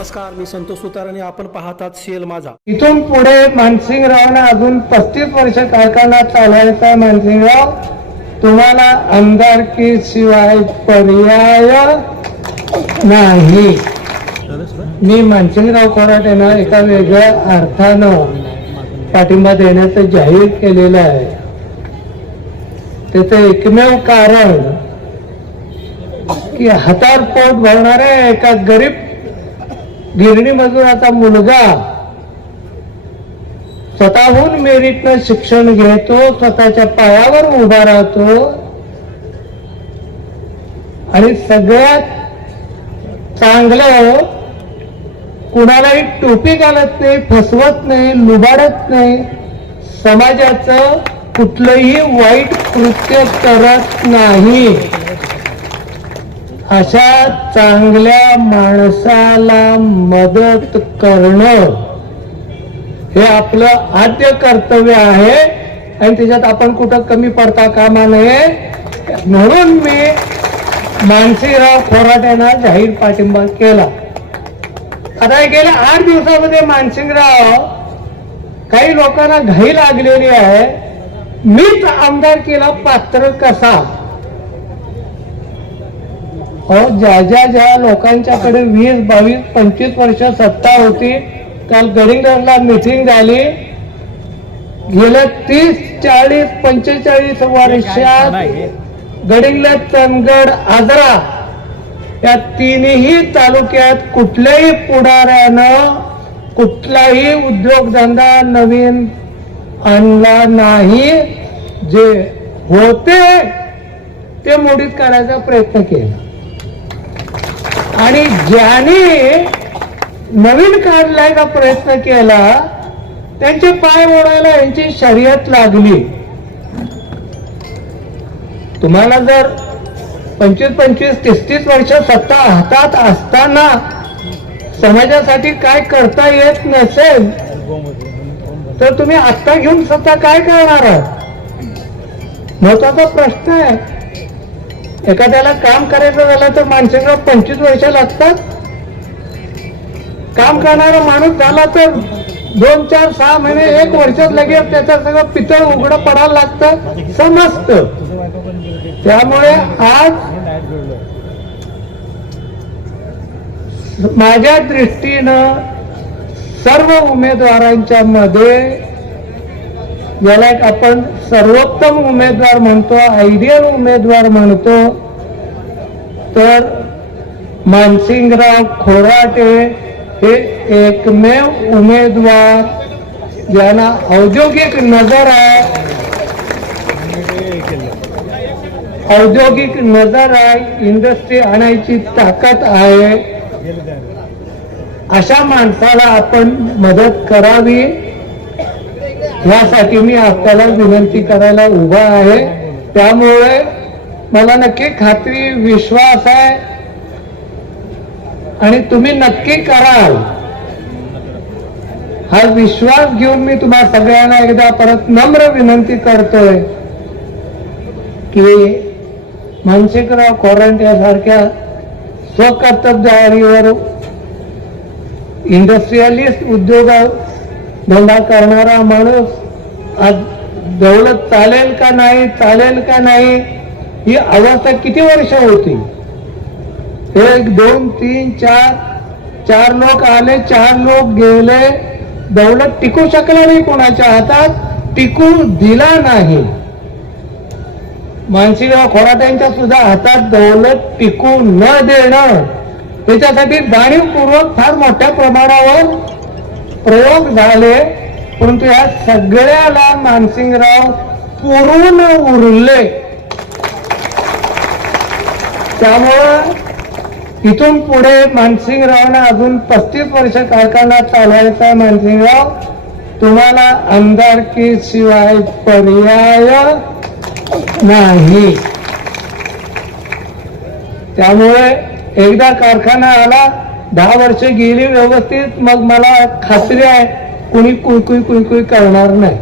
नमस्कार मी संतोष सुतार आणि आपण पाहतात सीएल माझा. इथून पुढे मानसिंगरावना अजून पस्तीस वर्ष कारखाना चालवायचा मानसिंगराव. तुम्हाला आमदारकी शिवाय पर्याय नाही. मी मानसिंगराव खोराट यांना एका वेगळ्या अर्थानं पाठिंबा देण्याचं जाहीर केलेलं आहे. त्याचं एकमेव कारण की हातात पोट भरणाऱ्या एका गरीब गिरणी मजुराचा मुलगा स्वतःहून मेरिटनं शिक्षण घेतो स्वतःच्या पायावर उभा राहतो आणि सगळ्यात चांगलं कुणालाही टोपी घालत नाही फसवत नाही लुबाडत नाही समाजाचं कुठलंही वाईट कृत्य करत नाही. अशा चांगल्या माणसाला मदत करणं हे आपलं आद्य कर्तव्य आहे. आणि त्याच्यात आपण कुठं कमी पडता कामा नये. म्हणून मी मानसीराव खोराट यांना जाहीर पाठिंबा केला. आता हे गेल्या आठ दिवसामध्ये मानसिंगराव काही लोकांना घाई लागलेली आहे. मीच आमदारकीला पात्र कसा? ज्या ज्या ज्या लोकांच्याकडे वीस बावीस पंचवीस वर्ष सत्ता होती काल गडिंगरला मिटिंग झाली. गेल्या तीस चाळीस पंचेचाळीस वर्षात गडिंगला चंदगड आजरा या तिन्ही तालुक्यात कुठल्याही पुढाऱ्यानं कुठलाही उद्योगधंदा नवीन आणला नाही. जे होते ते मोडीत काढायचा प्रयत्न केला. आणि ज्याने नवीन काढण्याचा प्रयत्न केला त्यांचे पाय ओढायला यांची शर्यत लागली. तुम्हाला जर पंचवीस पंचवीस तीस तीस वर्ष सत्ता हातात असताना समाजासाठी काय करता येत नसेल तर तुम्ही आत्ता घेऊन सत्ता काय करणार आहात? महत्त्वाचा प्रश्न आहे. एखाद्याला काम करायचं झालं तर माणसाला पंचवीस वर्ष लागतात. काम करणारा माणूस झाला तर दोन चार सहा महिने एक वर्षात लगेच त्याचं सगळं पितळ उघडं पडायला लागतं. समजत. त्यामुळे आज माझ्या दृष्टीनं सर्व उमेदवारांच्या मध्ये याला एक आपण सर्वोत्तम उमेदवार म्हणतो आयडियल उमेदवार म्हणतो. तर मानसिंगराव खोराटे हे एकमेव उमेदवार. ज्यांना औद्योगिक नजर आहे. औद्योगिक नजर आहे. इंडस्ट्री आणायची ताकद आहे. अशा माणसाला आपण मदत करावी. यासाठी मी आपल्याला विनंती करायला उभा आहे. त्यामुळे मला नक्की खात्री विश्वास आहे. आणि तुम्ही नक्की कराल. हा विश्वास घेऊन मी तुम्हा सगळ्यांना एकदा परत नम्र विनंती करतोय की मानसिकराव खोरंट यासारख्या स्वकर्तबदारीवर इंडस्ट्रियलिस्ट उद्योग धंदा करणारा माणूस आज दौलत चालेल का नाही चालेल का नाही ही अवस्था किती वर्ष होती? एक दोन तीन चार चार लोक आले चार लोक गेले दौलत टिकू शकला नाही कोणाच्या हातात टिकू दिला नाही. मानसीराव खोराट्यांच्या सुद्धा हातात दौलत टिकू न देणं त्याच्यासाठी जाणीवपूर्वक फार मोठ्या प्रमाणावर प्रयोग झाले परंतु या सगळ्याला मानसिंगराव पुरून उरले. त्यामुळं इथून पुढे मानसिंगरावना अजून पस्तीस वर्ष कारखाना चालवायचा आहे मानसिंगराव. तुम्हाला आमदारकी शिवाय पर्याय नाही. त्यामुळे एकदा कारखाना आला दहा वर्ष गेली व्यवस्थित मग मला खात्री आहे कुणी कुई कुई कुई कुई करणार नाही.